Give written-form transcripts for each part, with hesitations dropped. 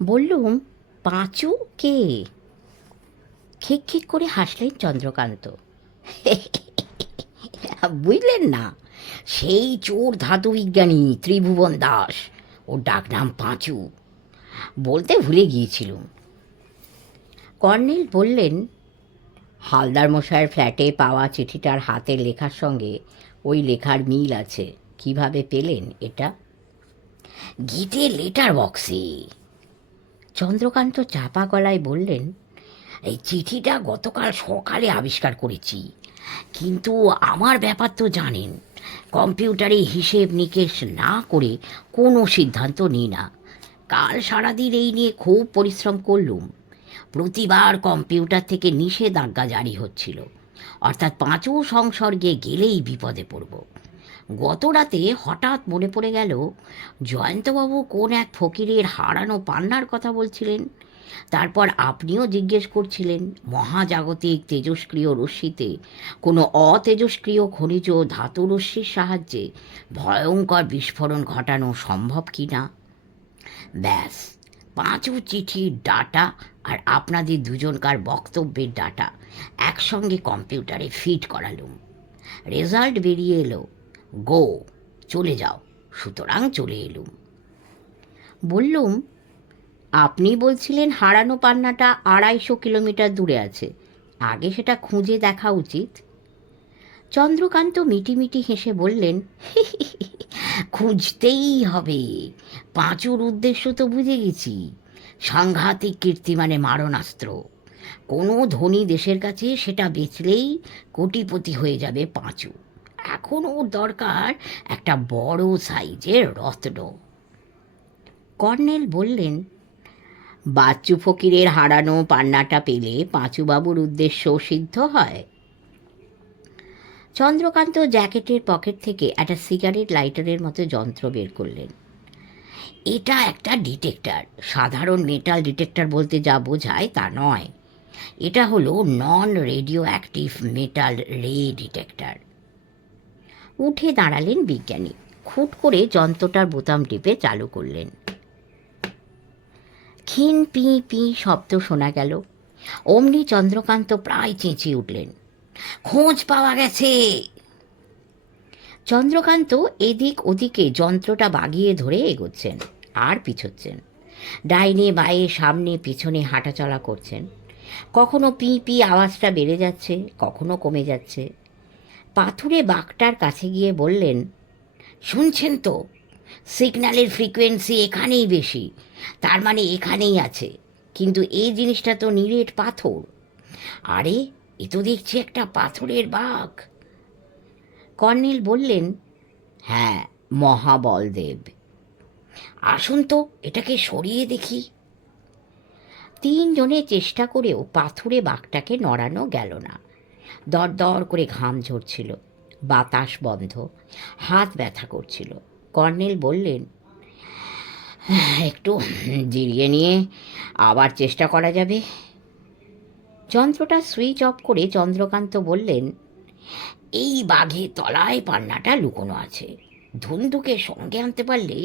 বললুম, পাঁচু কে? খিক খিক করে হাসলেন চন্দ্রকান্ত। বুঝলেন না? সেই চোর ধাতুবিজ্ঞানী ত্রিভুবন দাস। ওর ডাকনাম পাঁচু। বলতে ভুলে গিয়েছিলুম। কর্নেল বললেন, হালদার মশাইয়ের ফ্ল্যাটে পাওয়া চিঠিটার হাতের লেখার সঙ্গে ওই লেখার মিল আছে। কিভাবে পেলেন এটা? গিটের লেটার বক্সে। চন্দ্রকান্ত চাপা গলায় বললেন, এই চিঠিটা গতকাল সকালে আবিষ্কার করেছি, কিন্তু আমার ব্যাপার তো জানেন, কম্পিউটারে হিসেব নিকেশ না করে কোনো সিদ্ধান্ত নিই না। কাল সারাদিন এই নিয়ে খুব পরিশ্রম করলুম। প্রতিবার কম্পিউটার থেকে নিষেধাজ্ঞা জারি হচ্ছিল, অর্থাৎ পাঁচু সংসর্গে গেলেই বিপদে পড়ব। গত রাতে হঠাৎ মনে পড়ে গেল, জয়ন্তবাবু কোন এক ফকিরের হারানো পান্নার কথা বলছিলেন। তারপর আপনিও জিজ্ঞেস করছিলেন, মহাজাগতিক তেজস্ক্রিয় রশ্মিতে কোনো অতেজস্ক্রিয় খনিজ ধাতু রশ্মির সাহায্যে ভয়ঙ্কর বিস্ফোরণ ঘটানো সম্ভব কি না। ব্যাস, পাঁচু চিঠির ডাটা আর আপনাদের দুজনকার বক্তব্যের ডাটা একসঙ্গে কম্পিউটারে ফিড করালুম। রেজাল্ট বেরিয়ে এলো, গো, চলে যাও। সুতরাং চলে এলুম। বললুম, আপনি বলছিলেন হারানো পান্নাটা 250 কিলোমিটার দূরে আছে, আগে সেটা খুঁজে দেখা উচিত। চন্দ্রকান্ত মিটিমিটি হেসে বললেন, খুঁজতেই হবে। পাঁচুর উদ্দেশ্য তো বুঝে গেছি, সাংঘাতিক কীর্তি মারণাস্ত্র। কোনো ধনী দেশের কাছে সেটা বেচলেই কোটিপতি হয়ে যাবে পাঁচু। এখন ওর দরকার একটা বড় সাইজের রত্ন। কর্নেল বললেন, বাচ্চু ফকিরের হারানো পান্নাটা পেলে পাঁচুবাবুর উদ্দেশ্য সিদ্ধ হয়। চন্দ্রকান্ত জ্যাকেটের পকেট থেকে একটা সিগারেট লাইটারের মতো যন্ত্র বের করলেন। এটা একটা ডিটেক্টর। সাধারণ মেটাল ডিটেক্টর বলতে যা বোঝায় তা নয়। এটা হলো নন রেডিও অ্যাক্টিভ মেটাল রে ডিটেক্টর। উঠে দাঁড়ালেন বিজ্ঞানী। খুট করে যন্ত্রটার বোতাম টিপে চালু করলেন। ক্ষীণ পি পি শব্দ শোনা গেল। অমনি চন্দ্রকান্ত প্রায় চেঁচিয়ে উঠলেন, খোঁজ পাওয়া গেছে। চন্দ্রকান্ত এদিক ওদিকে যন্ত্রটা বাগিয়ে ধরে এগোচ্ছেন আর পিছোচ্ছেন। ডাইনে বাঁয়ে সামনে পিছনে হাঁটাচলা করছেন। কখনো পি পি আওয়াজটা বেড়ে যাচ্ছে, কখনো কমে যাচ্ছে। পাথুরে বাঘটার কাছে গিয়ে বললেন, শুনছেন তো? সিগন্যালের ফ্রিকোয়েন্সি এখানেই বেশি, তার মানে এখানেই আছে। কিন্তু এই জিনিসটা তো নিরেট পাথর। আরে, এ তো দেখছি একটা পাথরের বাঘ। কর্নেল বললেন, হ্যাঁ, মহাবলদেব। আসুন তো, এটাকে সরিয়ে দেখি। তিনজনে চেষ্টা করেও পাথুরে বাঘটাকে নড়ানো গেল না। দরদর করে ঘাম ঝরছিল, বাতাস বন্ধ, হাত ব্যথা করছিল। কর্নেল বললেন, একটু জিরিয়ে নিয়ে আবার চেষ্টা করা যাবে। যন্ত্রটা সুইচ অফ করে চন্দ্রকান্ত বললেন, এই বাঘের তলায় পান্নাটা লুকোনো আছে। ধুন্দুকে সঙ্গে আনতে পারলে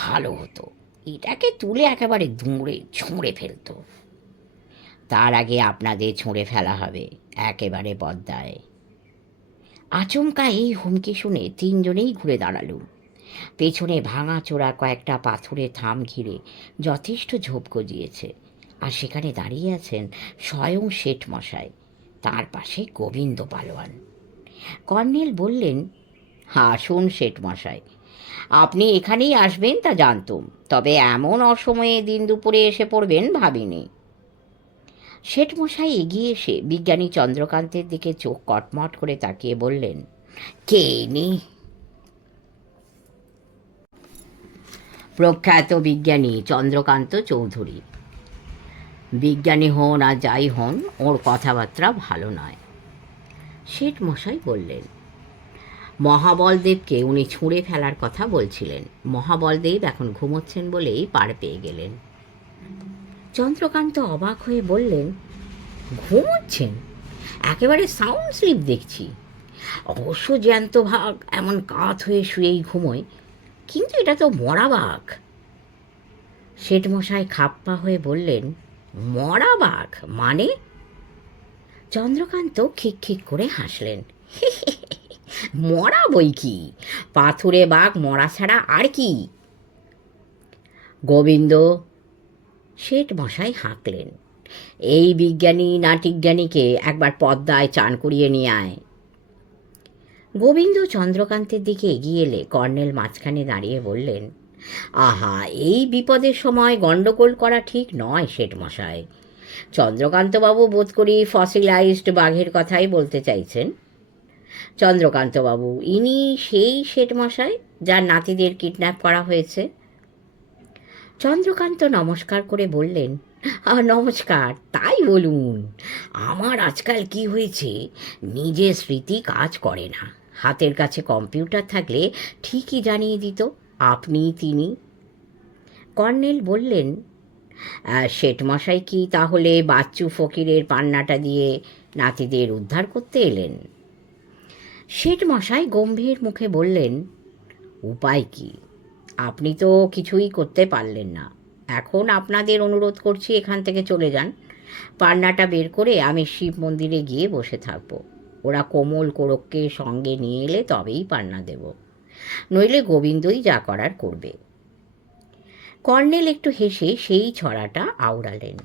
ভালো হতো। এটাকে তুলে একেবারে দুমড়ে ছুঁড়ে ফেলতো। তার আগে আপনাদের ছুঁড়ে ফেলা হবে একেবারে পদ্মায়। আচমকা এই হুমকি শুনে তিনজনেই ঘুরে দাঁড়ালুম। পেছনে ভাঙাচোরা কয়েকটা পাথুরে থাম ঘিরে যথেষ্ট ঝোপ গজিয়েছে, আর সেখানে দাঁড়িয়ে আছেন স্বয়ং শেঠ মশাই, তার পাশে গোবিন্দ পালোয়ান। কর্নেল বললেন, আসুন শেঠ মশাই, আপনি এখানেই আসবেন তা জানতুম, তবে এমন অসময়ে দিন দুপুরে এসে পড়বেন ভাবিনি। শেঠমশাই এগিয়ে এসে বিজ্ঞানী চন্দ্রকান্তের দিকে চোখ কটমট করে তাকিয়ে বললেন, কে ইনি? প্রখ্যাত বিজ্ঞানী চন্দ্রকান্ত চৌধুরী। বিজ্ঞানী হন আর যাই হন, ওর কথাবার্তা ভালো নয়। শেঠমশাই বললেন, মহাবলদেবকে উনি ছুঁড়ে ফেলার কথা বলছিলেন। মহাবলদেব এখন ঘুমোচ্ছেন বলেই পার পেয়ে গেলেন। চন্দ্রকান্ত অবাক হয়ে বললেন, ঘুমোচ্ছেন? একেবারে সাউন্ড স্লিপ দেখছি। অবশ্য জ্যান্ত ভাগ এমন কাত হয়ে শুয়েই ঘুমোয়, কিন্তু এটা তো মরা বাঘ। শেঠমশাই খাপ্পা হয়ে বললেন, মরা বাঘ মানে? চন্দ্রকান্ত খিকখিক করে হাসলেন। মরা বই কি, পাথুরে বাঘ মরা ছাড়া আর কি? গোবিন্দ, শেঠমশাই হাঁকলেন, এই বিজ্ঞানী নাটিজ্ঞানীকে একবার পদ্মায় চান করিয়ে নিয়ে আয়। গোবিন্দ চন্দ্রকান্তের দিকে এগিয়ে এলে কর্নেল মাঝখানে দাঁড়িয়ে বললেন, আহা, এই বিপদের সময় গণ্ডগোল করা ঠিক নয় শেঠমশাই। চন্দ্রকান্তবাবু বোধ করি ফসিলাইজড বাঘের কথাই বলতে চাইছেন। চন্দ্রকান্তবাবু, ইনি সেই শেঠমশাই যার নাতিদের কিডন্যাপ করা হয়েছে? চন্দ্রকান্ত নমস্কার করে বললেন, নমস্কার, তাই বলুন। আমার আজকাল কি হয়েছে, নিজের স্মৃতি কাজ করে না। হাতের কাছে কম্পিউটার থাকলে ঠিকই জানিয়ে দিত আপনি তিনি। কর্নেল বললেন, শেঠমশাই কি তাহলে বাচ্চু ফকিরের পান্নাটা দিয়ে নাতিদের উদ্ধার করতে এলেন? শেঠমশাই গম্ভীর মুখে বললেন, উপায় কি? আপনি তো কিছুই করতে পারলেন না। এখন আপনাদের অনুরোধ করছি এখান থেকে চলে যান। পান্নাটা বের করে আমি শিব মন্দিরে গিয়ে বসে থাকব। ওরা কোমল কোরককে সঙ্গে নিয়ে এলে তবেই পান্না দেব, নইলে গোবিন্দই যা করার করবে। কর্নেল একটু হেসে সেই ছড়াটা আওড়ালেন।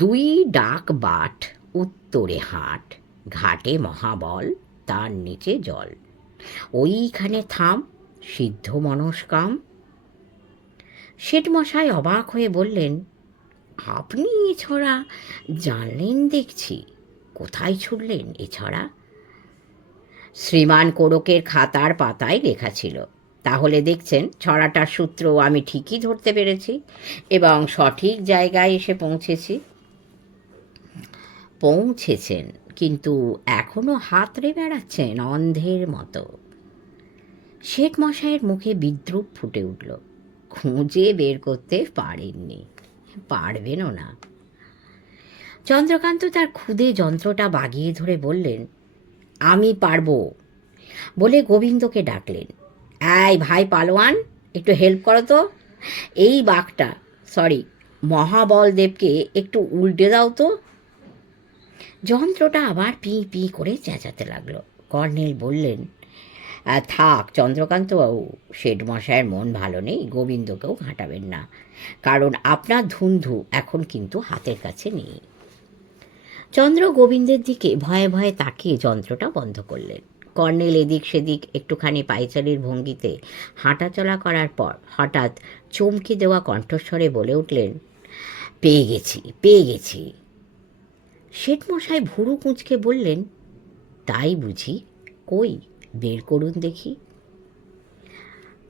দুই ডাক বাট, উত্তরে হাট, ঘাটে মহাবল, তার নিচে জল, ওইখানে থাম, সিদ্ধ মনস্কাম। শেঠমশাই অবাক হয়ে বললেন, আপনি এছড়া জানলেন দেখছি। কোথায় ছুড়লেন এছড়া? শ্রীমান কোরকের খাতার পাতায় লেখা ছিল। তাহলে দেখছেন ছড়াটার সূত্র আমি ঠিকই ধরতে পেরেছি এবং সঠিক জায়গায় এসে পৌঁছেছেন, কিন্তু এখনো হাতড়ে বেড়াচ্ছেন অন্ধের মতো। শেঠমশাইয়ের মুখে বিদ্রুপ ফুটে উঠল। খুঁজে বের করতে পারেননি, পারবেনও না। চন্দ্রকান্ত তার ক্ষুদে যন্ত্রটা বাগিয়ে ধরে বললেন, আমি পারবো, বলে গোবিন্দকে ডাকলেন। এই ভাই পালোয়ান, একটু হেল্প করো তো। এই বাঘটা, মহাবলদেবকে একটু উল্টে দাও তো। যন্ত্রটা আবার পি পি করে চেঁচাতে লাগলো। কর্নেল বললেন, থাক চন্দ্রকান্তবাবু, শেঠমশায়ের মন ভালো নেই, গোবিন্দকেও ঘাঁটাবেন না, কারণ আপনার ধুন্ধু এখন কিন্তু হাতের কাছে নেই। চন্দ্র গোবিন্দের দিকে ভয়ে ভয়ে তাকিয়ে যন্ত্রটা বন্ধ করলেন। কর্নেল এদিক সেদিক একটুখানি পায়চারির ভঙ্গিতে হাঁটাচলা করার পর হঠাৎ চমকে দেওয়া কণ্ঠস্বরে বলে উঠলেন, পেয়ে গেছি, পেয়ে গেছি। শেঠমশাই ভুরু কুঁচকে বললেন, তাই বুঝি? কই, বের করুন দেখি।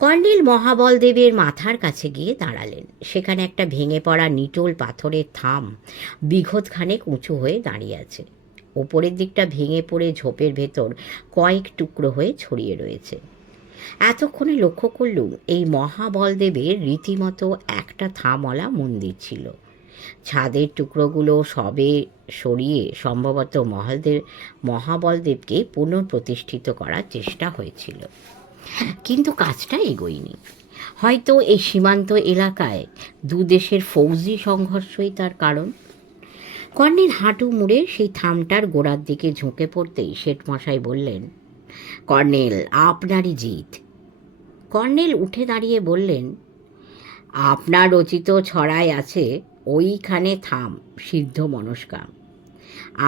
কর্নেল মহাবলদেবের মাথার কাছে গিয়ে দাঁড়ালেন। সেখানে একটা ভেঙে পড়া নিটোল পাথরের থাম বিঘতখানেক উঁচু হয়ে দাঁড়িয়ে আছে। ওপরের দিকটা ভেঙে পড়ে ঝোপের ভেতর কয়েক টুকরো হয়ে ছড়িয়ে রয়েছে। এতক্ষণে লক্ষ্য করলুম এই মহাবলদেবের রীতিমতো একটা থামওয়ালা মন্দির ছিল। ছাদের টুকরোগুলো সবে সরিয়ে সম্ভবত মহাবলদেবকে পুনঃপ্রতিষ্ঠিত করার চেষ্টা হয়েছিল, কিন্তু কাজটা এগোয়নি। হয়তো এই সীমান্ত এলাকায় দুদেশের ফৌজি সংঘর্ষই তার কারণ। কর্নেল হাঁটু মুড়ে সেই থামটার গোড়ার দিকে ঝুঁকে পড়তেই শেঠমশাই বললেন, কর্নেল, আপনারই জিত। কর্নেল উঠে দাঁড়িয়ে বললেন, আপনার রচিত ছড়ায় আছে ওইখানে থাম, সিদ্ধ মনস্কাম।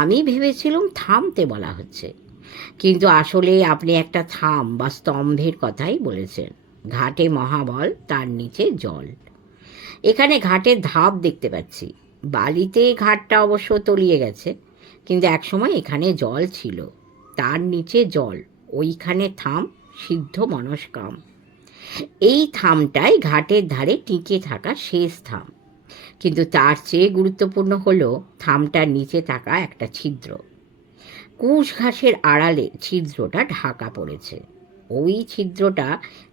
আমি ভেবেছিলাম থামতে বলা হচ্ছে, কিন্তু আসলে আপনি একটা থাম বা স্তম্ভের কথাই বলেছেন। ঘাটে মহাবল, তার নিচে জল। এখানে ঘাটের ধাপ দেখতে পাচ্ছি। বালিতে ঘাটটা অবশ্য তলিয়ে গেছে, কিন্তু একসময় এখানে জল ছিল, তার নিচে জল, ওইখানে থাম, সিদ্ধ মনস্কাম। এই থামটাই ঘাটের ধারে টিকে থাকা শেষ থাম, কিন্তু তার চেয়ে গুরুত্বপূর্ণ হলো থামটার নিচে থাকা একটা ছিদ্র। কুশ ঘাসের আড়ালে ছিদ্রটা ঢাকা পড়েছে। ওই ছিদ্রটা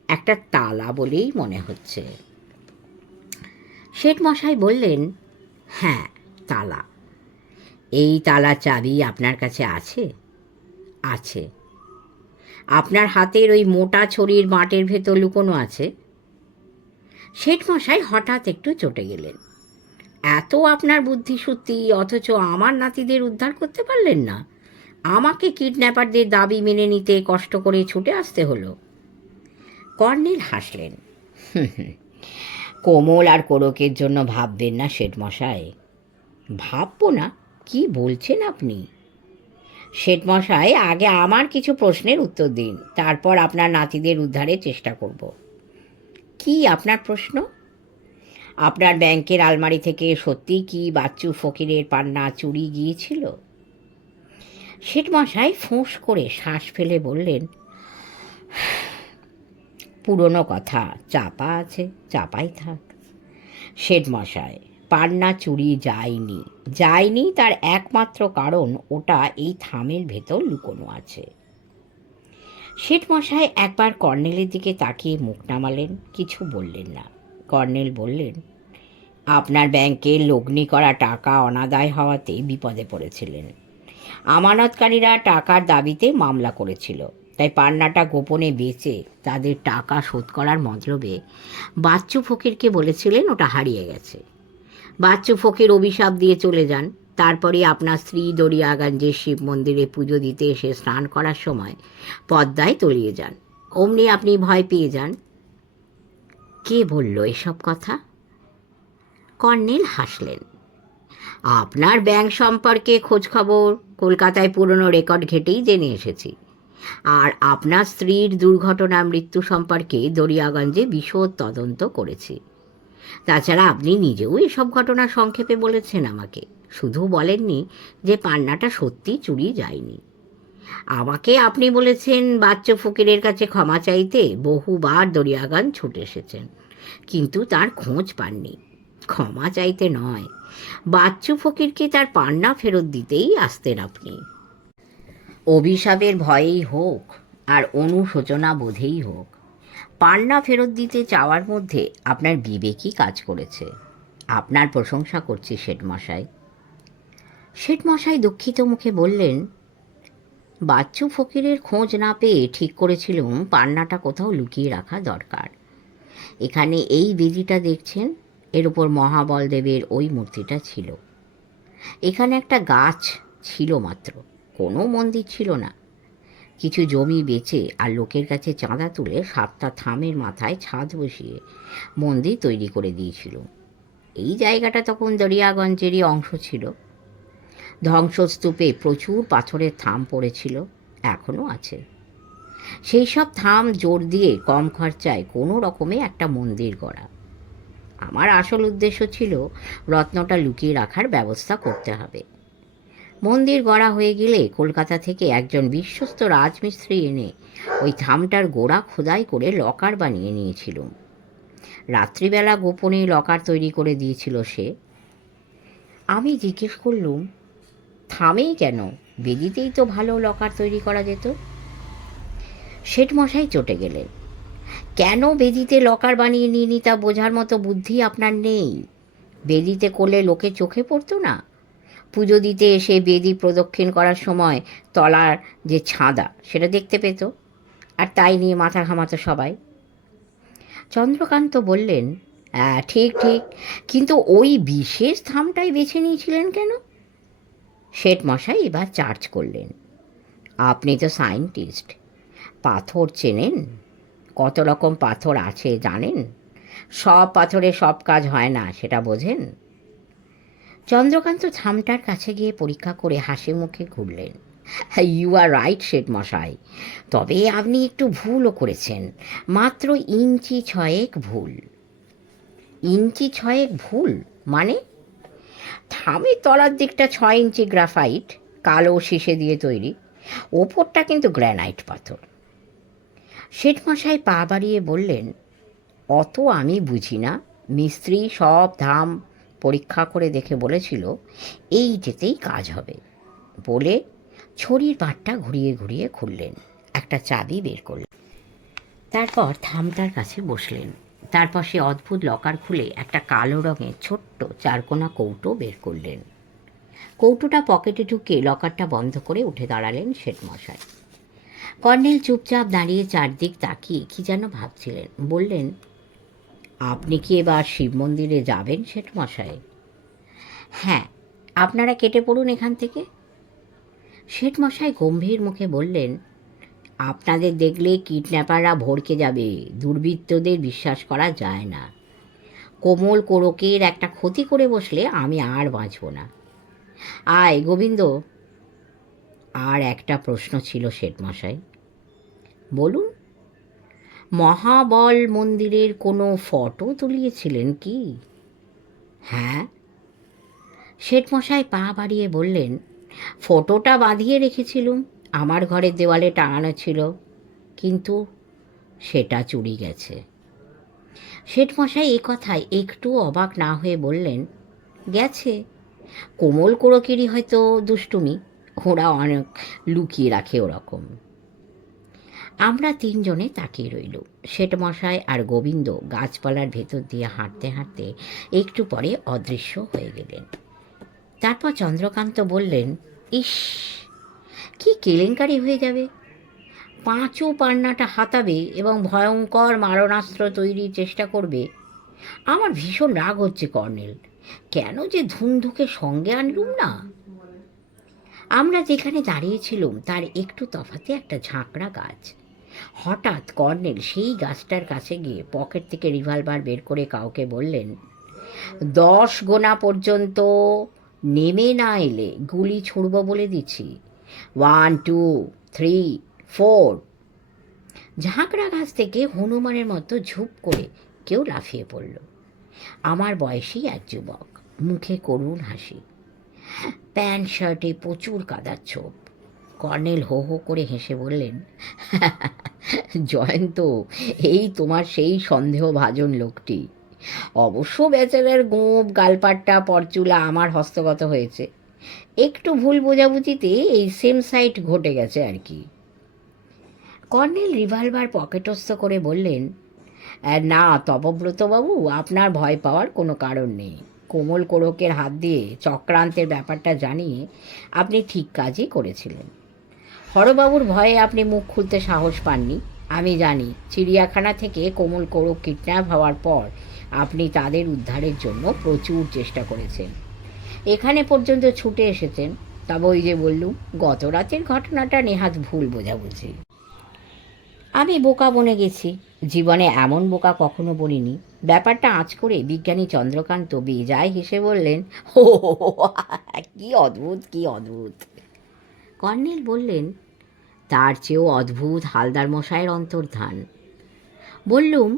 একটা তালা বলেই মনে হচ্ছে। শেঠমশাই বললেন, হ্যাঁ, তালা। এই তালা চাবি আপনার কাছে আছে? আছে। আপনার হাতের ওই মোটা ছড়ির মাটের ভেতর লুকোনো আছে? শেঠমশাই হঠাৎ একটু চটে গেলেন। এত আপনার বুদ্ধিশুদ্ধি, অথচ আমার নাতিদের উদ্ধার করতে পারলেন না? আমাকে কিডন্যাপারদের দাবি মেনে নিতে কষ্ট করে ছুটে আসতে হলো। কর্নেল হাসলেন। কোমল আর কোরকের জন্য ভাববেন না শেঠমশাই। ভাববো না? কি বলছেন আপনি? শেঠমশাই, আগে আমার কিছু প্রশ্নের উত্তর দিন, তারপর আপনার নাতিদের উদ্ধারের চেষ্টা করব। কি আপনার প্রশ্ন? আপনার ব্যাংকের আলমারি থেকে সত্যি কি বাচ্চু ফকিরের পান্না চুরি গিয়েছিল? শেঠমশাই ফোঁস করে শ্বাস ফেলে বললেন, পুরনো কথা, চাপা আছে, চাপাই থাক। শেঠমশাই, পান্না চুরি যায়নি। যায়নি তার একমাত্র কারণ ওটা এই থামের ভেতর লুকোনো আছে। শেঠমশাই একবার কর্নেলের দিকে তাকিয়ে মুখ নামালেন, কিছু বললেন না। কর্নেল বললেন, আপনার ব্যাংকে লগ্নি করা টাকা অনাদায় হওয়াতে বিপদে পড়েছিলেন। আমানতকারীরা টাকার দাবিতে মামলা করেছিল, তাই পান্নাটা গোপনে বেচে তাদের টাকা শোধ করার মতলবে বাচ্চু ফকিরকে বলেছিলেন ওটা হারিয়ে গেছে। বাচ্চু ফকির অভিশাপ দিয়ে চলে যান। তারপরে আপনার স্ত্রী দরিয়াগঞ্জের শিব মন্দিরে পুজো দিতে এসে স্নান করার সময় পদ্মায় তলিয়ে যান। অমনি আপনি ভয় পেয়ে যান। কে বলল এসব কথা? কর্নেল হাসলেন। আপনার ব্যাংক সম্পর্কে খোঁজখবর কলকাতায় পুরনো রেকর্ড ঘেটেই জেনে এসেছি। আর আপনার স্ত্রীর দুর্ঘটনা মৃত্যু সম্পর্কে দরিয়াগঞ্জে বিশদ তদন্ত করেছি। তাছাড়া আপনি নিজেও এসব ঘটনা সংক্ষেপে বলেছেন আমাকে, শুধু বলেননি যে পান্নাটা সত্যি চুরি যায়নি। আমাকে আপনি বলেছেন বাচ্চু ফকিরের কাছে ক্ষমা চাইতে বহুবার দরিয়াগঞ্জ ছুটে এসেছেন, কিন্তু তার খোঁজ পাননি। ক্ষমা চাইতে নয়, বাচ্চু ফকিরকে তার পান্না ফেরত দিতেই আসতেন আপনি। অভিশাপের ভয়েই হোক আর অনুশোচনা বোধেই হোক, পান্না ফেরত দিতে চাওয়ার মধ্যে আপনার বিবেকই কাজ করেছে। আপনার প্রশংসা করছি শেঠমশাই। শেঠমশাই দুঃখিত মুখে বললেন, বাচ্চু ফকিরের খোঁজ না পেয়ে ঠিক করেছিলুম পান্নাটা কোথাও লুকিয়ে রাখা দরকার। এখানে এই বেদিটা দেখছেন, এর উপর মহাবলদেবের ওই মূর্তিটা ছিল। এখানে একটা গাছ ছিল মাত্র, কোনো মন্দির ছিল না। কিছু জমি বেচে আর লোকের কাছে চাঁদা তুলে 7টা থামের মাথায় ছাদ বসিয়ে মন্দির তৈরি করে দিয়েছিল। এই জায়গাটা তখন দরিয়াগঞ্জেরই অংশ ছিল। ধ্বংসস্তূপে প্রচুর পাথরের থাম পড়েছিল, এখনও আছে। সেই সব থাম জোর দিয়ে কম খরচায় কোনো রকমে একটা মন্দির গড়া। আমার আসল উদ্দেশ্য ছিল রত্নটা লুকিয়ে রাখার ব্যবস্থা করতে হবে। মন্দির গড়া হয়ে গেলে কলকাতা থেকে একজন বিশ্বস্ত রাজমিস্ত্রি এনে ওই থামটার গোড়া খোদাই করে লকার বানিয়ে নিয়েছিল। রাত্রিবেলা গোপনে লকার তৈরি করে দিয়েছিল সে। আমি জিজ্ঞেস করলুম, থামেই কেন? বেদিতেই তো ভালো লকার তৈরি করা যেত। শেঠমশাই চটে গেলেন। কেন বেদিতে লকার বানিয়ে নিইনি তা বোঝার মতো বুদ্ধি আপনার নেই। বেদিতে করলে লোকে চোখে পড়তো না? পুজো দিতে এসে বেদি প্রদক্ষিণ করার সময় তলার যে ছাঁদা সেটা দেখতে পেত, আর তাই নিয়ে মাথা ঘামাতো সবাই। চন্দ্রকান্ত বললেন, ঠিক ঠিক, কিন্তু ওই বিশেষ থামটাই বেছে নিয়েছিলেন কেন? শেঠমশাই এবার চার্জ করলেন, আপনি তো সায়েন্টিস্ট, পাথর চেনেন, কত রকম পাথর আছে জানেন, সব পাথরে সব কাজ হয় না সেটা বোঝেন। চন্দ্রকান্ত থামটার কাছে গিয়ে পরীক্ষা করে হাসি মুখে ঘুরলেন। ইউ আর রাইট শেঠমশাই, তবে আপনি একটু ভুলও করেছেন, মাত্র ইঞ্চি 6 ভুল। ইঞ্চি 6 ভুল মানে? থামের তলার দিকটা 6 ইঞ্চি গ্রাফাইট কালো শিশে দিয়ে তৈরি, ওপরটা কিন্তু গ্র্যানাইট পাথর। শেঠমশাই পা বাড়িয়ে বললেন, অত আমি বুঝি না, মিস্ত্রি সব ধাম পরীক্ষা করে দেখে বলেছিল এইটাতেই কাজ হবে। বলে ছড়ির পাটটা ঘুরিয়ে ঘুরিয়ে খুললেন, একটা চাবি বের করলেন। তারপর থামটার কাছে বসলেন। তারপর সে অদ্ভুত লকার খুলে একটা কালো রঙের ছোট্ট 4কোনা কৌটো বের করলেন। কৌটোটা পকেটে ঢুকে লকারটা বন্ধ করে উঠে দাঁড়ালেন শেঠমশাই। কর্নেল চুপচাপ দাঁড়িয়ে চারদিক তাকিয়ে কি যেন ভাবছিলেন। বললেন, আপনি কি এবার শিব মন্দিরে যাবেন শেঠমশাই? হ্যাঁ, আপনারা কেটে পড়ুন এখান থেকে। শেঠমশাই গম্ভীর মুখে বললেন, আপনাদের দেখলে কিডন্যাপাররা ভড়কে যাবে, দুর্বৃত্তদের বিশ্বাস করা যায় না। কোমল কোরকের একটা ক্ষতি করে বসলে আমি আর বাঁচব না। আয় গোবিন্দ। আর একটা প্রশ্ন ছিল শেঠমশাই। বলুন। মহাবল মন্দিরের কোনো ফটো তুলিয়েছিলেন কি? হ্যাঁ। শেঠমশাই পা বাড়িয়ে বললেন, ফটোটা বাঁধিয়ে রেখেছিলুম, আমার ঘরের দেওয়ালে টাঙানো ছিল, কিন্তু সেটা চুরি গেছে। শেঠমশাই এ কথায় একটু অবাক না হয়ে বললেন, গেছে, কোমল কোরকেরই হয়তো দুষ্টুমি, ওরা অনেক লুকিয়ে রাখে ওরকম। আমরা তিনজনে তাকিয়ে রইল। শেঠমশাই আর গোবিন্দ গাছপালার ভেতর দিয়ে হাঁটতে হাঁটতে একটু পরে অদৃশ্য হয়ে গেলেন। তারপর চন্দ্রকান্ত বললেন, ইস, কি কেলেঙ্কারি হয়ে যাবে। পাঁচু পান্নাটা হাতাবে এবং ভয়ঙ্কর মারণাস্ত্র তৈরির চেষ্টা করবে। আমার ভীষণ রাগ হচ্ছে কর্নেল, কেন যে ধুমধুকে সঙ্গে আনলুম না। আমরা যেখানে দাঁড়িয়েছিলুম তার একটু তফাতে একটা ঝাঁকড়া গাছ। হঠাৎ কর্নেল সেই গাছটার কাছে গিয়ে পকেট থেকে রিভলভার বের করে কাউকে বললেন, 10 গোনা পর্যন্ত নেমে না এলে গুলি ছুড়ব বলে দিচ্ছি। 1 2 3 4। ঝাঁকড়া গাছ থেকে হনুমানের মতো ঝুপ করে কেউ লাফিয়ে পড়ল। আমার বয়সী এক যুবক, মুখে করুণ হাসি, প্যান্ট শার্টে প্রচুর কাদার ছোপ। কর্নেল হো হো করে হেসে বললেন, জয়ন্ত, এই তোমার সেই সন্দেহভাজন লোকটি। অবশ্য বেচারার গোঁপ গালপাট্টা পরচুলা আমার হস্তগত হয়েছে, একটু ভুল বোঝাবুঝিতে এই সেম সাইট ঘটে গেছে আর কি। কর্নেল রিভলভার পকেটস্থ করে বললেন, না তপব্রতবাবু, আপনার ভয় পাওয়ার কোনো কারণ নেই। কোমল কোরকের হাত দিয়ে চক্রান্তের ব্যাপারটা জানিয়ে আপনি ঠিক কাজই করেছিলেন। হরবাবুর ভয়ে আপনি মুখ খুলতে সাহস পাননি। আমি জানি, চিড়িয়াখানা থেকে কোমল কোরক কিডন্যাপ হওয়ার পর আপনি তাদের উদ্ধারের জন্য প্রচুর চেষ্টা করেছেন, এখানে পর্যন্ত ছুটে এসেছেন। তবে ওই যে বললুম, গত রাতের ঘটনাটা নেহাত ভুল বোঝাবুঝি। আমি বোকা বনে গেছি, জীবনে এমন বোকা কখনো বনিনি। ব্যাপারটা আঁচ করে বিজ্ঞানী চন্দ্রকান্ত বেজায় হেসে বললেন, ও কি অদ্ভুত, কি অদ্ভুত। কর্নেল বললেন, তার চেয়েও অদ্ভুত হালদার মশাইয়ের অন্তর্ধান। বললুম,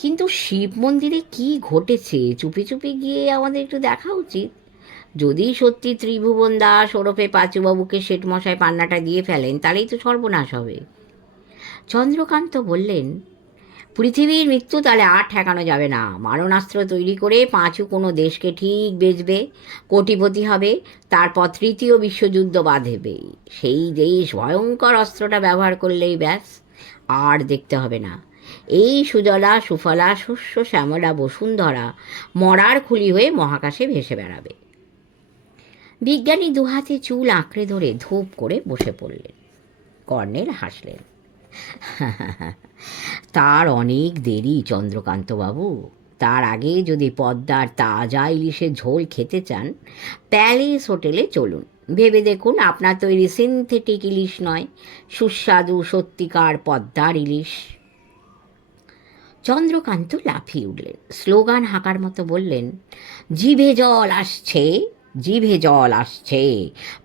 কিন্তু শিব মন্দিরে কি ঘটেছে চুপি চুপি গিয়ে আমাদের একটু দেখা উচিত। যদি সত্যি ত্রিভুবন দাস ওরফে পাঁচুবাবুকে শেঠমশাই পান্নাটা দিয়ে ফেলেন, তাহলেই তো সর্বনাশ হবে। চন্দ্রকান্ত বললেন, পৃথিবীর মৃত্যু তাহলে আর ঠেকানো যাবে না। মারণাস্ত্র তৈরি করে পাঁচু কোনো দেশকে ঠিক বেচবে, কোটিপতি হবে, তারপর তৃতীয় বিশ্বযুদ্ধ বাঁধবে। সেই দেশ ভয়ঙ্কর অস্ত্রটা ব্যবহার করলেই ব্যাস, আর দেখতে হবে না। এই সুজলা সুফলা শস্য শ্যামলা বসুন্ধরা মরার খুলি হয়ে মহাকাশে ভেসে বেড়াবে। বিজ্ঞানী দুহাতে চুল আঁকড়ে ধরে ধূপ করে বসে পড়লেন। কর্নেল হাসলেন, তার অনেক দেরি চন্দ্রকান্তবাবু। তার আগে যদি পদ্মার তাজা ইলিশের ঝোল খেতে চান, প্যালেস হোটেলে চলুন। ভেবে দেখুন, আপনার তৈরি সিনথেটিক ইলিশ নয়, সুস্বাদু সত্যিকার পদ্মার ইলিশ। চন্দ্রকান্ত লাফিয়ে উঠলেন, স্লোগান হাঁকার মতো বললেন, জিভে জল আসছে, জিভে জল আসছে,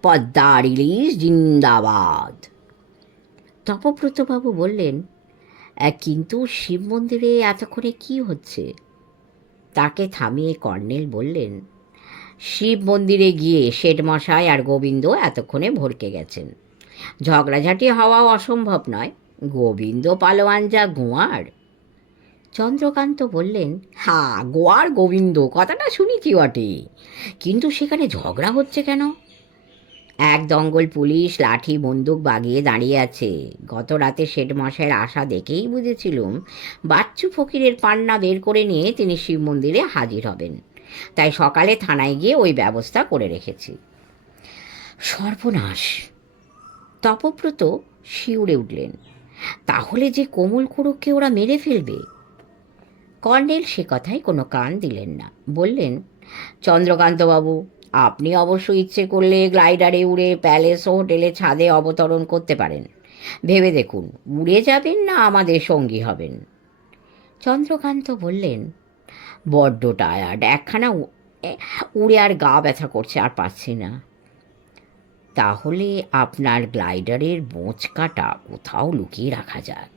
পদ্মার ইলিশ জিন্দাবাদ। তপব্রতবাবু বললেন, কিন্তু শিব মন্দিরে এতক্ষণে কি হচ্ছে? তাকে থামিয়ে কর্নেল বললেন, শিব মন্দিরে গিয়ে শেঠমশাই আর গোবিন্দ এতক্ষণে ভড়কে গেছেন। ঝগড়াঝাটি হওয়াও অসম্ভব নয়, গোবিন্দ পালোয়ান যা গোয়ার। চন্দ্রকান্ত বললেন, হ্যাঁ, গোয়ার গোবিন্দ কথাটা শুনেছি বটে, কিন্তু সেখানে ঝগড়া হচ্ছে কেন? এক দঙ্গল পুলিশ লাঠি বন্দুক বাগিয়ে দাঁড়িয়ে আছে। গত রাতে শেঠমশাইয়ের আশা দেখেই বুঝেছিলুম বাচ্চু ফকিরের পান্না বের করে নিয়ে তিনি শিব মন্দিরে হাজির হবেন, তাই সকালে থানায় গিয়ে ওই ব্যবস্থা করে রেখেছি। সর্বনাশ! তপব্রত শিউরে উঠলেন, তাহলে যে কোমল কোরককে ওরা মেরে ফেলবে। কর্নেল সে কথায় কোনো কান দিলেন না। বললেন, চন্দ্রকান্তবাবু, আপনি অবশ্য ইচ্ছে করলে গ্লাইডারে উড়ে প্যালেস ও হোটেলে ছাদে অবতরণ করতে পারেন। ভেবে দেখুন, উড়ে যাবেন না আমাদের সঙ্গী হবেন। চন্দ্রকান্ত বললেন, বড্ড টায়ার্ড, একখানা উড়ে আর গা ব্যথা করছে, আর পাচ্ছি না। তাহলে আপনার গ্লাইডারের বোঁচকাটা কোথাও লুকিয়ে রাখা যাক।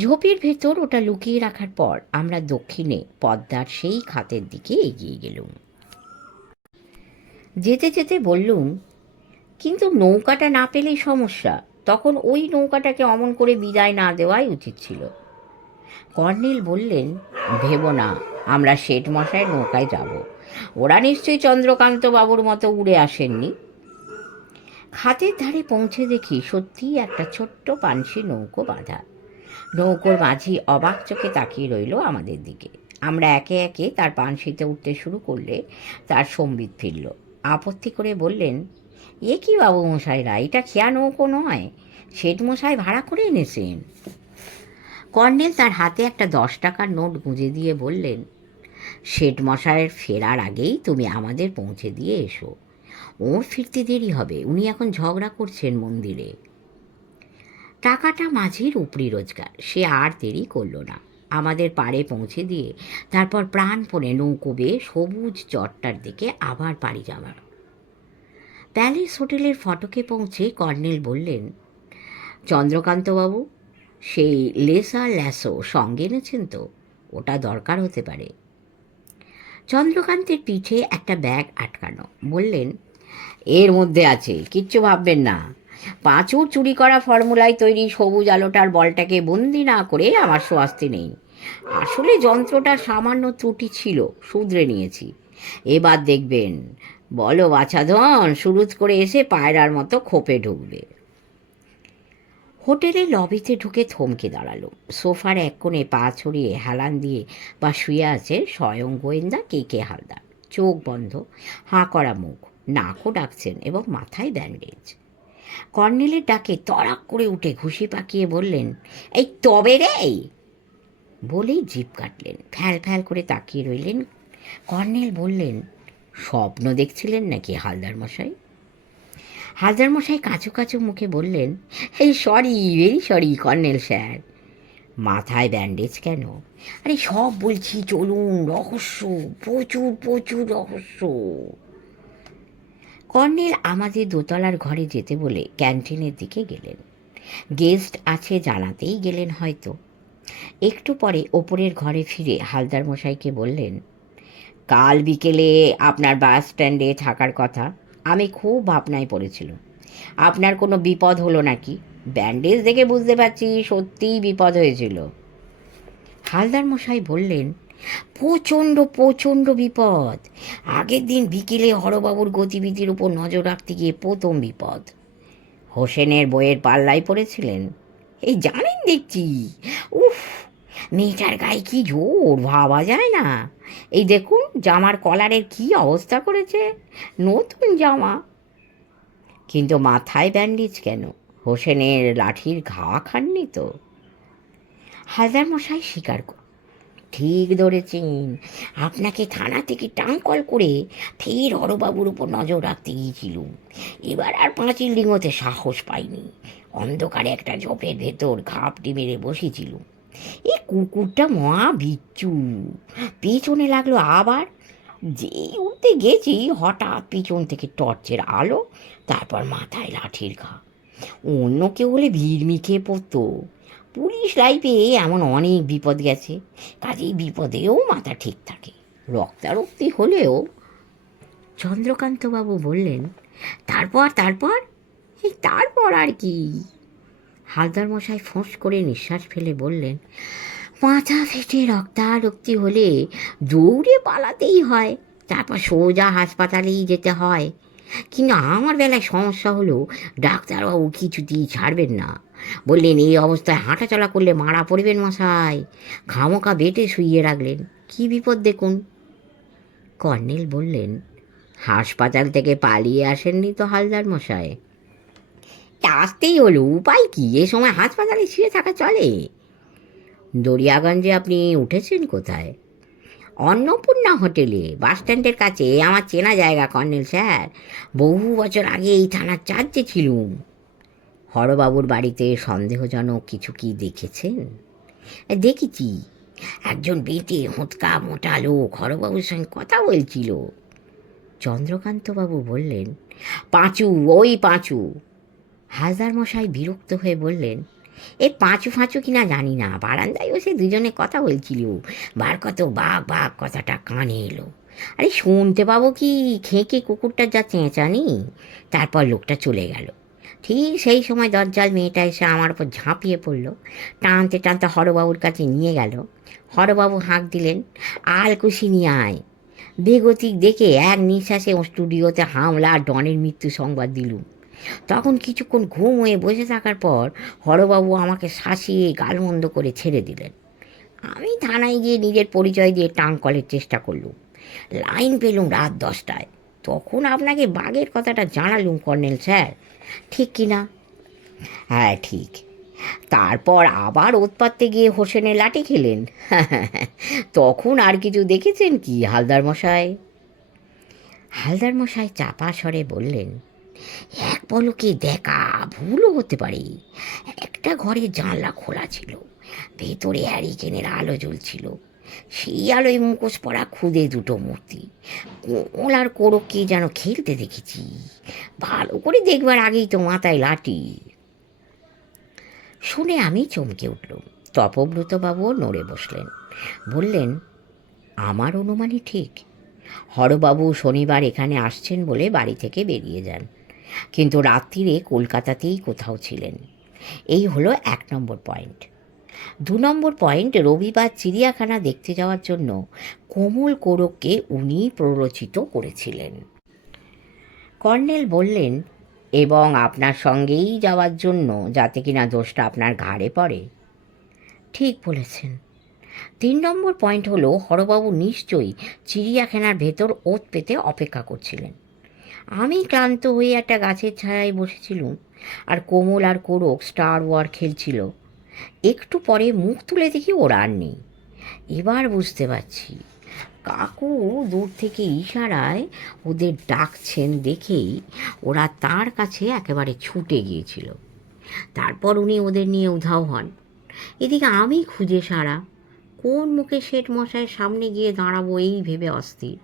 ঝোপের ভেতর ওটা লুকিয়ে রাখার পর আমরা দক্ষিণে পদ্মার সেই খাতের দিকে এগিয়ে গেলুম। যেতে যেতে বললুম, কিন্তু নৌকাটা না পেলেই সমস্যা। তখন ওই নৌকাটাকে অমন করে বিদায় না দেওয়াই উচিত ছিল। কর্নেল বললেন, ভেবো না, আমরা শেঠ মশাইয়ের নৌকায় যাব। ওরা নিশ্চয়ই চন্দ্রকান্ত বাবুর মতো উড়ে আসেননি। খাতের ধারে পৌঁছে দেখি সত্যিই একটা ছোট্ট পানসি নৌকো বাঁধা। নৌকোর মাঝি অবাক চোখে তাকিয়ে রইল আমাদের দিকে। আমরা একে একে তার পানসিতে উঠতে শুরু করলে তার সম্বিত ফিরল। আপত্তি করে বললেন, এ কি বাবু মশাইরা, এটা খেয়া নৌকো নয়, শেঠ মশাই ভাড়া করে এনেছেন। কর্নেল তার হাতে একটা 10 টাকার নোট গুঁজে দিয়ে বললেন, শেঠ মশাইয়ের ফেরার আগেই তুমি আমাদের পৌঁছে দিয়ে এসো। ওর ফিরতে দেরি হবে, উনি এখন ঝগড়া করছেন মন্দিরে। টাকাটা মাঝির উপরি রোজগার, সে আর দেরি করল না, আমাদের পাড়ে পৌঁছে দিয়ে তারপর প্রাণপণে নৌকো বেয়ে সবুজ চটটার দিকে আবার পাড়ি জমাল। প্যালেস হোটেলের ফটকে পৌঁছে কর্নেল বললেন, চন্দ্রকান্তবাবু, সেই লেসা ল্যাসো সঙ্গে এনেছেন তো? ওটা দরকার হতে পারে। চন্দ্রকান্তের পিঠে একটা ব্যাগ আটকানো। বললেন, এর মধ্যে আছে, কিচ্ছু ভাববেন না। পাঁচুর চুরি করা ফর্মুলায় তৈরি সবুজ আলোটার বলটাকে বন্দি না করে আমার স্বস্তি নেই। আসলে যন্ত্রটার সামান্য ত্রুটি ছিল, শুধরে নিয়েছি। এবার দেখবেন, বলো বাছাধন সুরুজ করে এসে পায়রার মতো খোপে ঢুকবে। হোটেলের লবিতে ঢুকে থমকে দাঁড়ালো। সোফার এক কোণে পা ছড়িয়ে হেলান দিয়ে বা শুয়ে আছে স্বয়ং গোয়েন্দা কে হালদার। চোখ বন্ধ, হাঁ করা মুখ, নাকও ডাকছেন এবং মাথায় ব্যান্ডেজ। কর্নেলের ডাকে তড়াক করে উঠে ঘুষি পাকিয়ে বললেন, এই তবে রে, বলেই জিভ কাটলেন। ফ্যাল ফ্যাল করে তাকিয়ে রইলেন। কর্নেল বললেন, স্বপ্ন দেখছিলেন নাকি হালদার মশাই? হালদার মশাই কাঁচু কাঁচু মুখে বললেন, এই sorry, very sorry colonel sir. মাথায় ব্যান্ডেজ কেন? আরে সব বলছি, চলুন, রহস্য, প্রচুর প্রচুর রহস্য। কর্নেল আমাদের দোতলার ঘরে যেতে বলে ক্যান্টিনের দিকে গেলেন। গেস্ট আছে জানাতেই গেলেন হয়তো। একটু পরে ওপরের ঘরে ফিরে হালদার মশাইকে বললেন, কাল বিকেলে আপনার বাস স্ট্যান্ডে থাকার কথা। আমি খুব ভাবনায় পড়েছিলাম আপনার কোনো বিপদ হলো নাকি। ব্যান্ডেজ দেখে বুঝতে পারছি সত্যিই বিপদ হয়েছিল। হালদার মশাই বললেন, প্রচণ্ড প্রচণ্ড বিপদ। আগের দিন বিকেলে হরবাবুর গতিবিধির উপর নজর রাখতে গিয়ে প্রথম বিপদ। হোসেনের বইয়ের পাল্লায় পড়েছিলেন, এই জানেন দেখছি। উফ, মেয়েটার গায়ে কি জোর, ভাবা যায় না। এই দেখুন জামার কলারের কি অবস্থা করেছে, নতুন জামা। কিন্তু মাথায় ব্যান্ডেজ কেন? হোসেনের লাঠির ঘা খাননি তো? হালদার মশাই স্বীকার কর, ঠিক ধরেছেন, আপনাকে থানা থেকে টাঙ্কল করে ফের হরবাবুর উপর নজর রাখতে গিয়েছিলুম। এবার আর পাঁচিল ডিঙোতে সাহস পাইনি। অন্ধকারে একটা ঝোপের ভেতর ঘাপটি মেরে বসেছিলুম। এই কুকুরটা মহা বিচ্ছু, পেছনে লাগলো আবার। যেই উঠতে গেছি হঠাৎ পিছন থেকে টর্চের আলো, তারপর মাথায় লাঠির ঘা। অন্য কেউ হলে ভিড়মি খেয়ে পড়তো। পুলিশ লাইফে এমন অনেক বিপদ গেছে, কাজেই বিপদেও মাথা ঠিক থাকে। রক্তারক্তি হলেও। চন্দ্রকান্তবাবু বললেন, তারপর তারপর এই তারপর আর কি? হালদার মশাই ফোঁস করে নিঃশ্বাস ফেলে বললেন, মাথা ফেটে রক্তারক্তি হলে দৌড়ে পালাতেই হয়, তারপর সোজা হাসপাতালেই যেতে হয়। কিন্তু আমার বেলায় সমস্যা হলো, ডাক্তারবাবু কিছুতেই ছাড়বেন না। বললেন, এই অবস্থায় হাঁটাচলা করলে মারা পড়বেন মশাই। খামোকা বেটে শুইয়ে রাখলেন। কি বিপদ দেখুন। কর্নেল বললেন, হাসপাতাল থেকে পালিয়ে আসেননি তো হালদার মশাই? তা আসতেই হলো, উপায় কি, এ সময় হাসপাতালে শুয়ে থাকা চলে? দরিয়াগঞ্জে আপনি উঠেছেন কোথায়? অন্নপূর্ণা হোটেলে, বাসস্ট্যান্ডের কাছে। আমার চেনা জায়গা কর্নেল স্যার, বহু বছর আগে এই থানার চার্জে ছিলুম। হরবাবুর বাড়িতে সন্দেহজনক কিছু কি দেখেছেন? দেখেছি, একজন বেটে হোঁতকা মোটা লোক হরবাবুর সঙ্গে কথা বলছিল। চন্দ্রকান্তবাবু বললেন, পাঁচু, ওই পাঁচু। হালদার মশাই বিরক্ত হয়ে বললেন, এ পাঁচু ফাঁচু কিনা জানি না, বারান্দায় বসে দুজনে কথা বলছিল, বার কত বাঘ বাঘ কথাটা কানে এলো। আরে শুনতে পাবো কি, খেঁকে কুকুরটার যা চেঁচানি। তারপর লোকটা চলে গেল। ঠিক সেই সময় দরজাল মেয়েটা এসে আমার ওপর ঝাঁপিয়ে পড়ল, টানতে টানতে হরবাবুর কাছে নিয়ে গেল। হরবাবু হাঁক দিলেন, আলকুশি নিয়ে আয়। বেগতিক দেখে এক নিঃশ্বাসে স্টুডিওতে হামলা আর ডনের মৃত্যু সংবাদ দিলুম। তখন কিছুক্ষণ ঘুম হয়ে বসে থাকার পর হরবাবু আমাকে শাসিয়ে গালমন্দ করে ছেড়ে দিলেন। আমি থানায় গিয়ে নিজের পরিচয় দিয়ে টাং কলের চেষ্টা করলুম। লাইন পেলুম রাত 10টায়। তখন আপনাকে বাঘের কথাটা জানালুম কর্নেল স্যার, ঠিক কি না? হ্যাঁ ঠিক। তারপর আবার উৎপাতে গিয়ে হোসেনের লাঠি খেলেন। তখন আর কিছু দেখেছেন কি হালদার মশাই? হালদার মশাই চাপা স্বরে বললেন, এক পলকে দেখা, ভুলও হতে পারে। একটা ঘরের জানলা খোলা ছিল, ভেতরে হ্যারিকেনের আলো জ্বলছিল। সেই আলোয় মুখোশ পরা খুদে দুটো মূর্তি, কোমল আর কোরককে যেন খেলতে দেখেছি। ভালো করে দেখবার আগেই তো মাথায় লাঠি। শুনে আমি চমকে উঠলুম। তপব্রতবাবুও নড়ে বসলেন, বললেন, আমার অনুমানই ঠিক। হরবাবু শনিবার এখানে আসছেন বলে বাড়ি থেকে বেরিয়ে যান, কিন্তু রাত্রিরে কলকাতাতেই কোথাও ছিলেন। এই হলো 1 নম্বর পয়েন্ট। 2 নম্বর পয়েন্ট, রবিবার চিড়িয়াখানা দেখতে যাওয়ার জন্য কোমল কোরককে উনি প্ররোচিত করেছিলেন। কর্নেল বললেন, এবং আপনার সঙ্গেই যাওয়ার জন্য, যাতে কিনা দোষটা আপনার ঘাড়ে পড়ে। ঠিক বলেছেন। 3 নম্বর পয়েন্ট হলো, হরবাবু নিশ্চয়ই চিড়িয়াখানার ভেতর ওত পেতে অপেক্ষা করছিলেন। আমি ক্লান্ত হয়ে একটা গাছের ছায়ায় বসেছিলুম, আর কোমল আর কোরক স্টার ওয়ার খেলছিল। একটু পরে মুখ তুলে দেখি ওরা আর নেই। এবার বুঝতে পারছি, কাকু দূর থেকে ইশারায় ওদের ডাকছেন দেখেই ওরা তার কাছে একেবারে ছুটে গিয়েছিল। তারপর উনি ওদের নিয়ে উধাও হন। এদিকে আমি খুঁজে সারা, কোন মুখে শেঠ মশাইয়ের সামনে গিয়ে দাঁড়াবো এই ভেবে অস্থির।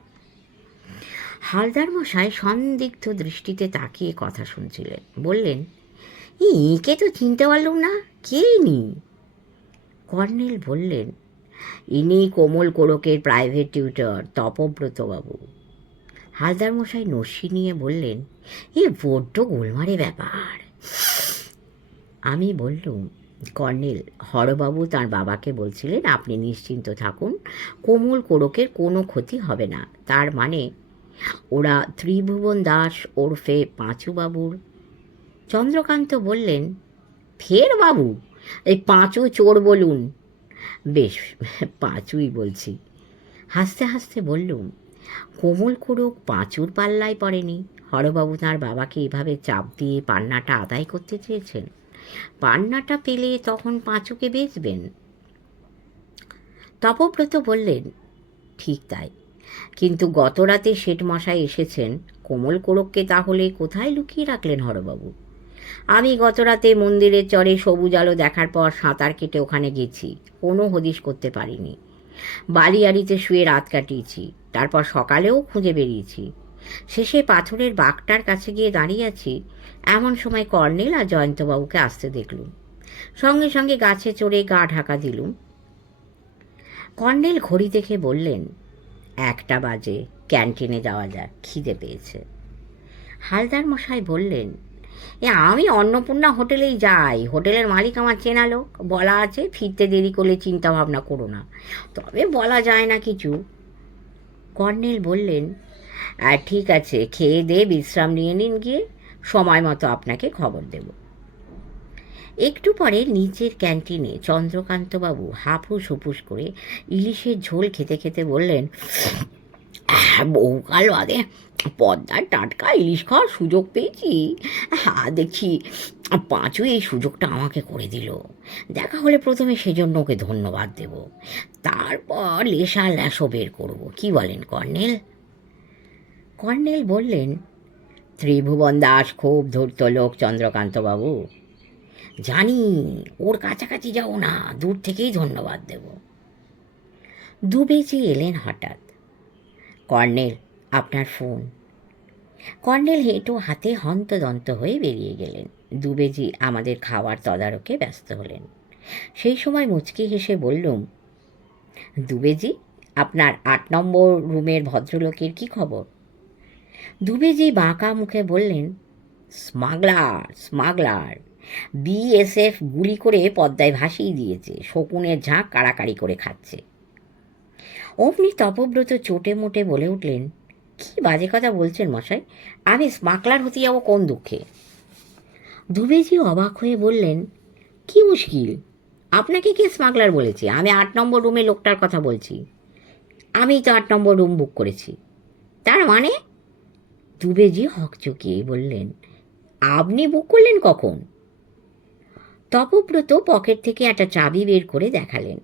হালদার মশাই সন্দিগ্ধ দৃষ্টিতে তাকিয়ে কথা শুনছিলেন। বললেন, একে তো চিনতে পারলুম না, কে ইনি? কর্নেল বললেন, ইনি কোমল কোরকের প্রাইভেট টিউটর তপব্রতবাবু। হালদার মশাই নস্যি নিয়ে বললেন, এ বড্ড গোলমারে ব্যাপার। আমি বললুম, কর্নেল, হরবাবু তার বাবাকে বলছিলেন আপনি নিশ্চিন্ত থাকুন, কোমল কোরকের কোনো ক্ষতি হবে না। তার মানে ওরা ত্রিভুবন দাস ওরফে পাঁচুবাবুর। চন্দ্রকান্ত বললেন, ফের বাবু? এই পাঁচু চোর বলুন। বেশ, পাঁচুই বলছি। হাসতে হাসতে বললুম, কোমল কোরক পাঁচুর পাল্লায় পড়েনি। হরবাবু তাঁর বাবাকে এভাবে চাপ দিয়ে পান্নাটা আদায় করতে চেয়েছেন। পান্নাটা পেলে তখন পাঁচুকে বেচবেন। তপব্রত বললেন, ঠিক তাই, কিন্তু গত রাতে শেঠ মশাই এসেছেন, কোমল কোরককে তাহলে কোথায় লুকিয়ে রাখলেন হরবাবু? আমি গত রাতে মন্দিরের চরে সবুজ আলো দেখার পর সাঁতার কেটে ওখানে গেছি, কোনো হদিশ করতে পারিনি। বালিয়াড়িতে শুয়ে রাত কাটিয়েছি, তারপর সকালেও খুঁজে বেরিয়েছি। শেষে পাথরের বাঘটার কাছে গিয়ে দাঁড়িয়ে আছি, এমন সময় কর্নেল আর জয়ন্তবাবুকে আসতে দেখলুম। সঙ্গে সঙ্গে গাছে চড়ে গা ঢাকা দিলুম। কর্নেল ঘড়ি দেখে বললেন, 1টা বাজে, ক্যান্টিনে যাওয়া যাক, খিদে পেয়েছে। হালদার মশাই বললেন, আমি অন্নপূর্ণা হোটেলেই যাই, হোটেলের মালিক আমার চেনা লোক, বলা আছে ফিরতে দেরি করলে চিন্তা ভাবনা করো না, তবে বলা যায় না কিছু। কর্নেল বললেন, ঠিক আছে, খেয়ে দিয়ে বিশ্রাম নিয়ে নিন গিয়ে, সময় মতো আপনাকে খবর দেব। একটু পরে নিচের ক্যান্টিনে চন্দ্রকান্তবাবু হাফুস হুপুস করে ইলিশের ঝোল খেতে খেতে বললেন, বহুকাল বাদে পদ্মার টাটকা ইলিশ খাওয়ার সুযোগ পেয়েছি। হ্যাঁ, দেখছি পাঁচু এই সুযোগটা আমাকে করে দিল। দেখা হলে প্রথমে সেজন্য ওকে ধন্যবাদ দেব, তারপর লেশা ল্যাসো বের করব। কি বলেন কর্নেল? কর্নেল বললেন, ত্রিভুবন দাস খুব ধূর্ত লোক চন্দ্রকান্তবাবু। জানি, ওর কাছাকাছি যাও না, দূর থেকেই ধন্যবাদ দেব। দুবেজি এলেন হঠাৎ। কর্নেল, আপনার ফোন। কর্নেল হেঁটো হাতে হন্তদন্ত হয়ে বেরিয়ে গেলেন। দুবেজি আমাদের খাওয়ার তদারকে ব্যস্ত হলেন। সেই সময় মুচকি হেসে বললুম, দুবেজি, আপনার 8 নম্বর রুমের ভদ্রলোকের কি খবর? দুবেজি বাঁকা মুখে বললেন, স্মাগলার স্মাগলার, বিএসএফ গুলি করে পদ্মায় ভাসিয়ে দিয়েছে, শকুনের ঝাঁক কাড়াকাড়ি করে খাচ্ছে। অমনি তপব্রত চোটে মোটে বলে উঠলেন, কি বাজে কথা বলছেন মশাই, আমি স্মাগলার হতে যাবো কোন দুঃখে? দুবেজি অবাক হয়ে বললেন, কি মুশকিল, আপনাকে কে স্মাগলার বলেছে? আমি 8 নম্বর রুমে লোকটার কথা বলছি। আমিই তো 8 নম্বর রুম বুক করেছি। তার মানে? দুবেজি হকচকিয়ে বললেন, আপনি বুক করলেন কখন? তপব্রত পকেট থেকে একটা চাবি বের করে দেখালেন।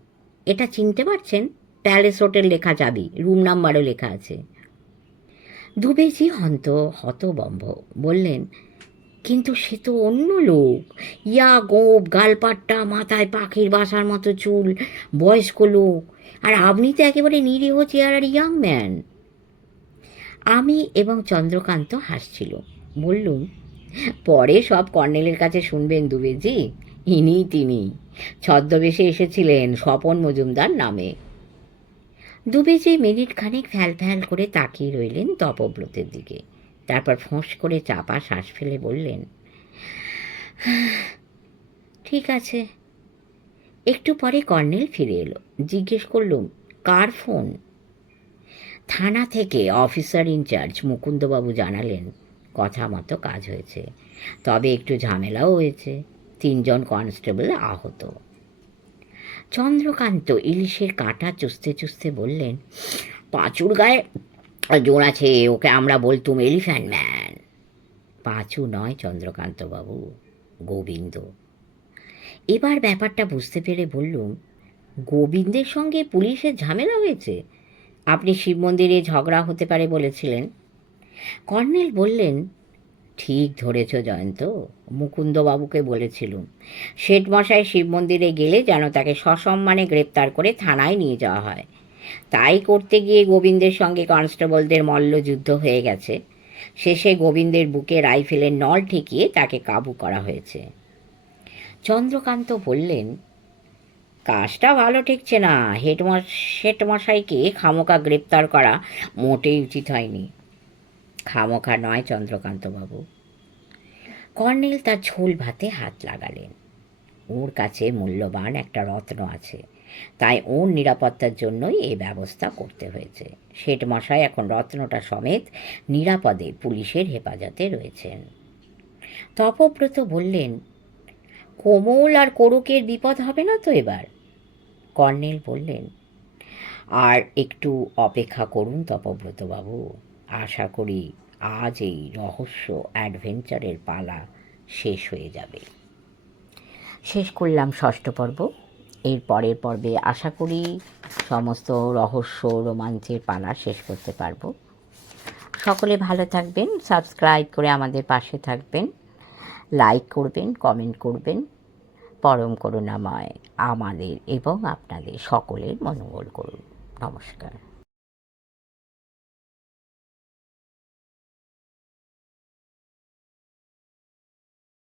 এটা চিনতে পারছেন? প্যালেস হোটেল লেখা চাবি, রুম নাম্বারও লেখা আছে। দুবেজি হতবম্ব বললেন, কিন্তু সে তো অন্য লোক, ইয়া গোপ, গালপাট্টা, মাথায় পাখির বাসার মতো চুল, বয়স্ক লোক, আর আপনি তো একেবারে নিরীহ চেহারার ইয়াং ম্যান। আমি এবং চন্দ্রকান্ত হাসছিল। বললুম, পরে সব কর্নেলের কাছে শুনবেন দুবেজি, ইনি তিনি ছদ্মবেশে এসেছিলেন স্বপন মজুমদার নামে। দুবেজি মিনিট খানেক ফ্যাল ফ্যাল করে তাকিয়ে রইলেন তপব্রতের দিকে। তারপর ফোঁস করে চাপা শ্বাস ফেলে বললেন, ঠিক আছে। একটু পরে কর্নেল ফিরে এলো। জিজ্ঞেস করলুম, কার ফোন? থানা থেকে অফিসার ইনচার্জ মুকুন্দবাবু জানালেন, কথা মতো কাজ হয়েছে, তবে একটু ঝামেলাও হয়েছে, 3 জন কনস্টেবল আহত। চন্দ্রকান্ত ইলিশের কাঁটা চুষতে চুষতে বললেন, পাঁচুর গায়ে জোর আছে, ওকে আমরা বলতুম এলিফ্যান্ট ম্যান। পাঁচু নয় চন্দ্রকান্তবাবু, গোবিন্দ। এবার ব্যাপারটা বুঝতে পেরে বললুম, গোবিন্দের সঙ্গে পুলিশের ঝামেলা হয়েছে? আপনি শিব মন্দিরে ঝগড়া হতে পারে বলেছিলেন। কর্নেল বললেন, ঠিক ধরেছ জয়ন্ত, মুকুন্দবাবুকে বলেছিলুম শেঠমশাই শিব মন্দিরে গেলে যেন তাকে সসম্মানে গ্রেপ্তার করে থানায় নিয়ে যাওয়া হয়। তাই করতে গিয়ে গোবিন্দের সঙ্গে কনস্টেবলদের মল্লযুদ্ধ হয়ে গেছে। শেষে গোবিন্দের বুকে রাইফেলের নল ঠেকিয়ে তাকে কাবু করা হয়েছে। চন্দ্রকান্ত বললেন, কাজটা ভালো ঠেকছে না, শেঠমশাইকে খামোকা গ্রেপ্তার করা মোটেই উচিত হয়নি। খামোকা নয় চন্দ্রকান্তবাবু। কর্নেল তার ঝোল ভাতে হাত লাগালেন। ওর কাছে মূল্যবান একটা রত্ন আছে, তাই ওর নিরাপত্তার জন্যই এই ব্যবস্থা করতে হয়েছে। শেঠমশাই এখন রত্নটা সমেত নিরাপদে পুলিশের হেফাজতে রয়েছেন। তপব্রত বললেন, কোমল আর কোরকের বিপদ হবে না তো এবার? কর্নেল বললেন, আর একটু অপেক্ষা করুন তপব্রতবাবু, আশা করি আজ এই রহস্য অ্যাডভেঞ্চারের পালা শেষ হয়ে যাবে। শেষ করলাম 6ষ্ঠ পর্ব। এর পরের পর্বে আশা করি সমস্ত রহস্য রোমাঞ্চের পালা শেষ করতে পারবো। সকলে ভালো থাকবেন, সাবস্ক্রাইব করে আমাদের পাশে থাকবেন, লাইক করবেন, কমেন্ট করবেন। পরম করুণাময় আমাদের এবং আপনাদের সকলের মঙ্গল করুন। নমস্কার।